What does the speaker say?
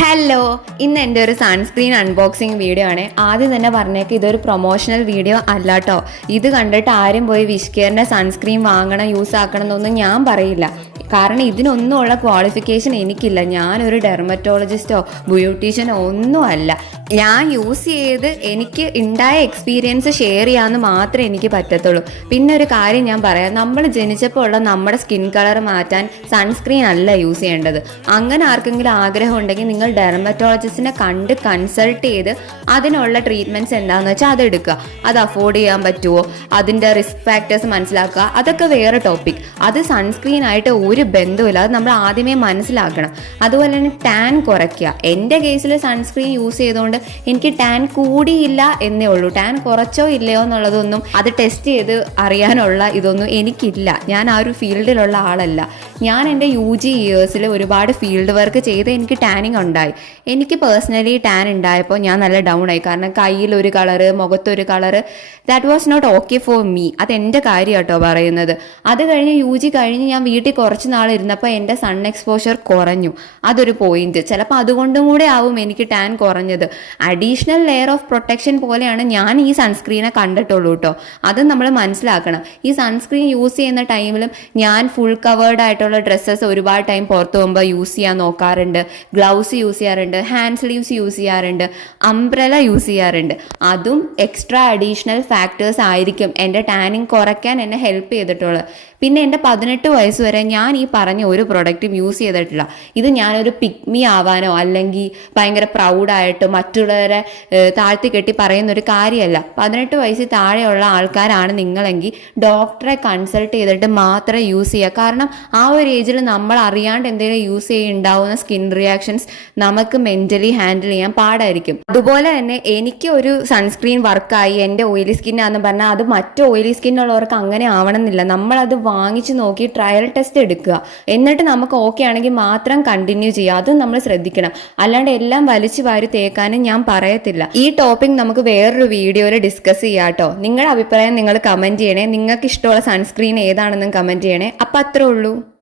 Hello, ഇന്ന് എൻ്റെ ഒരു സൺസ്ക്രീൻ അൺബോക്സിങ് വീഡിയോ ആണ്. ആദ്യം തന്നെ പറഞ്ഞേക്ക് ഇതൊരു പ്രൊമോഷണൽ വീഡിയോ അല്ല കേട്ടോ. ഇത് കണ്ടിട്ട് ആരും പോയി വിഷ് കെയറിൻ്റെ സൺസ്ക്രീൻ വാങ്ങണം, യൂസ് ആക്കണം എന്നൊന്നും ഞാൻ പറയില്ല. കാരണം ഇതിനൊന്നുമുള്ള ക്വാളിഫിക്കേഷൻ എനിക്കില്ല. ഞാനൊരു ഡെർമറ്റോളജിസ്റ്റോ ബ്യൂട്ടീഷ്യനോ ഒന്നും അല്ല. ഞാൻ യൂസ് ചെയ്ത് എനിക്ക് ഉണ്ടായ എക്സ്പീരിയൻസ് ഷെയർ ചെയ്യാമെന്ന് മാത്രമേ എനിക്ക് പറ്റത്തുള്ളൂ. പിന്നെ ഒരു കാര്യം ഞാൻ പറയാം, നമ്മൾ ജനിച്ചപ്പോൾ ഉള്ള നമ്മുടെ സ്കിൻ കളർ മാറ്റാൻ സൺസ്ക്രീൻ അല്ല യൂസ് ചെയ്യേണ്ടത്. അങ്ങനെ ആർക്കെങ്കിലും ആഗ്രഹം ഉണ്ടെങ്കിൽ നിങ്ങൾ ഡെർമറ്റോളജിസ്റ്റിനെ കണ്ട് കൺസൾട്ട് ചെയ്ത് അതിനുള്ള ട്രീറ്റ്മെൻറ്റ്സ് എന്താണെന്ന് വെച്ചാൽ അതെടുക്കുക. അത് അഫോർഡ് ചെയ്യാൻ പറ്റുമോ, അതിൻ്റെ റിസ്ക് ഫാക്ടേഴ്സ് മനസ്സിലാക്കുക, അതൊക്കെ വേറെ ടോപ്പിക്. അത് സൺസ്ക്രീനായിട്ട് ഒരു ബന്ധമില്ല. അത് നമ്മൾ ആദ്യമേ മനസ്സിലാക്കണം. അതുപോലെ തന്നെ ടാൻ കുറയ്ക്കുക. എൻ്റെ കേസിൽ സൺസ്ക്രീൻ യൂസ് ചെയ്തുകൊണ്ട് എനിക്ക് ടാൻ കൂടിയില്ല എന്നേ ഉള്ളൂ. ടാൻ കുറച്ചോ ഇല്ലയോ എന്നുള്ളതൊന്നും അത് ടെസ്റ്റ് ചെയ്ത് അറിയാനുള്ള ഇതൊന്നും എനിക്കില്ല. ഞാൻ ആ ഒരു ഫീൽഡിലുള്ള ആളല്ല. ഞാൻ എൻ്റെ UG ഇയേഴ്സിൽ ഒരുപാട് ഫീൽഡ് വർക്ക് ചെയ്ത് എനിക്ക് ടാനിങ് ഉണ്ടായി. എനിക്ക് പേഴ്സണലി ടാൻ ഉണ്ടായപ്പോൾ ഞാൻ നല്ല ഡൗൺ ആയി. കാരണം കയ്യിലൊരു കളറ്, മുഖത്തൊരു colour, that was not okay for me. അതെൻ്റെ കാര്യം കേട്ടോ പറയുന്നത്. അത് കഴിഞ്ഞ് UG കഴിഞ്ഞ് ഞാൻ വീട്ടിൽ കുറച്ച് നാൾ ഇരുന്നപ്പോൾ എൻ്റെ സൺ എക്സ്പോഷർ കുറഞ്ഞു. അതൊരു പോയിന്റ്. ചിലപ്പോൾ അതുകൊണ്ടും കൂടെ ആവും എനിക്ക് ടാൻ കുറഞ്ഞത്. അഡീഷണൽ ലെയർ ഓഫ് പ്രൊട്ടക്ഷൻ പോലെയാണ് ഞാൻ ഈ സൺസ്ക്രീനെ കണ്ടിട്ടുള്ളൂ കേട്ടോ. അത് നമ്മൾ മനസ്സിലാക്കണം. ഈ സൺസ്ക്രീൻ യൂസ് ചെയ്യുന്ന ടൈമിലും ഞാൻ ഫുൾ കവേർഡ് ആയിട്ടുള്ള ഡ്രസ്സസ് ഒരുപാട് ടൈം പുറത്ത് പോകുമ്പോൾ യൂസ് ചെയ്യാൻ നോക്കാറുണ്ട്. ഗ്ലൗസ് യൂസ് ചെയ്യാറുണ്ട്, ഹാൻഡ് സ്ലീവ്സ് യൂസ് ചെയ്യാറുണ്ട്, അംബ്രല യൂസ് ചെയ്യാറുണ്ട്. അതും എക്സ്ട്രാ അഡീഷണൽ ഫാക്ടേഴ്സ് ആയിരിക്കും എൻ്റെ ടാനിങ് കുറയ്ക്കാൻ എന്നെ ഹെൽപ്പ് ചെയ്തിട്ടുള്ളത്. പിന്നെ എൻ്റെ 18 വയസ്സ് വരെ ഞാൻ ഈ പറഞ്ഞ ഒരു പ്രൊഡക്റ്റും യൂസ് ചെയ്തിട്ടില്ല. ഇത് ഞാനൊരു പിക്മി ആവാനോ അല്ലെങ്കിൽ ഭയങ്കര പ്രൗഡായിട്ട് മറ്റുള്ളവരെ താഴ്ത്തി കെട്ടി പറയുന്ന ഒരു കാര്യമല്ല. 18 വയസ്സിൽ താഴെയുള്ള ആൾക്കാരാണ് നിങ്ങളെങ്കിൽ ഡോക്ടറെ കൺസൾട്ട് ചെയ്തിട്ട് മാത്രമേ യൂസ് ചെയ്യുക. കാരണം ആ ഒരു ഏജിൽ നമ്മൾ അറിയാണ്ട് എന്തെങ്കിലും യൂസ് ചെയ്യുന്നുണ്ടാവുന്ന സ്കിൻ റിയാക്ഷൻസ് നമുക്ക് മെൻ്റലി ഹാൻഡിൽ ചെയ്യാൻ പാടായിരിക്കും. അതുപോലെ തന്നെ എനിക്ക് ഒരു സൺസ്ക്രീൻ വർക്കായി എൻ്റെ ഓയിലി സ്കിന്നാന്ന് പറഞ്ഞാൽ അത് മറ്റു ഓയിലി സ്കിന്നുള്ളവർക്ക് അങ്ങനെ ആവണമെന്നില്ല. നമ്മളത് വാങ്ങിച്ച് നോക്കി ട്രയൽ ടെസ്റ്റ് എടുക്കുക. എന്നിട്ട് നമുക്ക് ഓക്കെ ആണെങ്കിൽ മാത്രം കണ്ടിന്യൂ ചെയ്യുക. അതും നമ്മൾ ശ്രദ്ധിക്കണം. അല്ലാണ്ട് എല്ലാം വലിച്ചു വാരി തേക്കാനും ഞാൻ പറയത്തില്ല. ഈ ടോപ്പിക് നമുക്ക് വേറൊരു വീഡിയോയിൽ ഡിസ്കസ് ചെയ്യാം കേട്ടോ. നിങ്ങളുടെ അഭിപ്രായം നിങ്ങൾ കമൻറ്റ് ചെയ്യണേ. നിങ്ങൾക്ക് ഇഷ്ടമുള്ള സൺസ്ക്രീൻ ഏതാണെന്നും കമൻറ്റ് ചെയ്യണേ. അപ്പം അത്രേ ഉള്ളൂ.